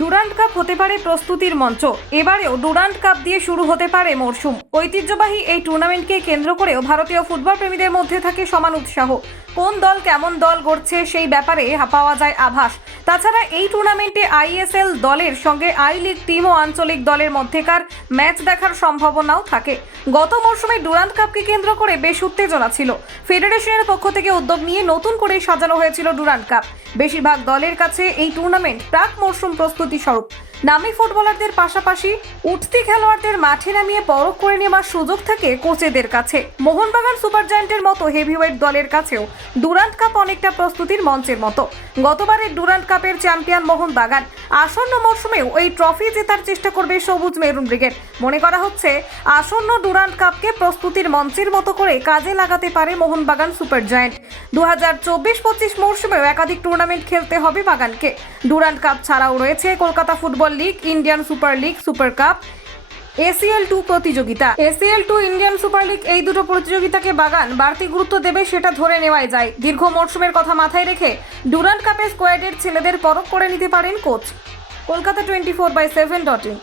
Durand cup হতে পারে প্রস্তুতির মঞ্চ। এবারেও ডুরান্ড কাপ দিয়ে শুরু হতে পারে মরশুম। ঐতিহ্যবাহী এই টুর্নামেন্টকে কেন্দ্র করেও ভারতীয় ফুটবল প্রেমীদের মধ্যে থাকে সমান উৎসাহ। কোন দল কেমন দল গড়ছে সেই ব্যাপারে পাওয়া যায় আভাস। তাছাড়া এই টুর্নামেন্টে আইএসএল দলের সঙ্গে আই লিগ টিম ও আঞ্চলিক দলের মধ্যেকার ম্যাচ দেখার সম্ভাবনাও থাকে। গত মরশুমে ডুরান্ড কাপকে কেন্দ্র করে বেশ উত্তেজনা ছিল। ফেডারেশনের পক্ষ থেকে উদ্যোগ নিয়ে নতুন করে সাজানো হয়েছিল ডুরান্ড কাপ। বেশিরভাগ দলের কাছে এই টুর্নামেন্ট প্রাক মরশুম প্রস্তুতি স্বরূপ। নামী ফুটবলারদের পাশাপাশি উঠতি খেলোয়াড়দের মাঠে নামিয়ে পরখ করে নেওয়ার সুযোগ থাকে কোচেদের কাছে। মোহনবাগান সুপার জায়ান্টের মতো হেভিওয়েট দলের কাছেও ডুরান্ড কাপ অনেকটা প্রস্তুতির মঞ্চের মতো। গতবারের ডুরান্ড কাপের চ্যাম্পিয়ন মোহনবাগান আসন্ন মরশুমেও এই ট্রফি জেতার চেষ্টা করবে সবুজ মেরুন ব্রিগেড। মনে করা হচ্ছে আসন্ন ডুরান্ড কাপকে প্রস্তুতির মঞ্চের মতো করে কাজে লাগাতে পারে মোহনবাগান সুপার জায়ান্ট। 2024-25 মরশুমেও একাধিক টুর্নামেন্ট খেলতে হবে বাগানকে। ডুরান্ড কাপ ছাড়াও রয়েছে Kolkata football league, Indian super league, super cup, ACL 2 প্রতিযোগিতা। ACL 2, ইন্ডিয়ান সুপার লিগ, এই দুটো প্রতিযোগিতাকে বাগান বাড়তি গুরুত্ব দেবে সেটা ধরে নেওয়াই যায়। দীর্ঘ মরশুমের কথা মাথায় রেখে ডুরান্ড কাপে স্কোয়াডের ছেলেদের পরখ করে নিতে পারেন কোচ। কলকাতা 24/7.in।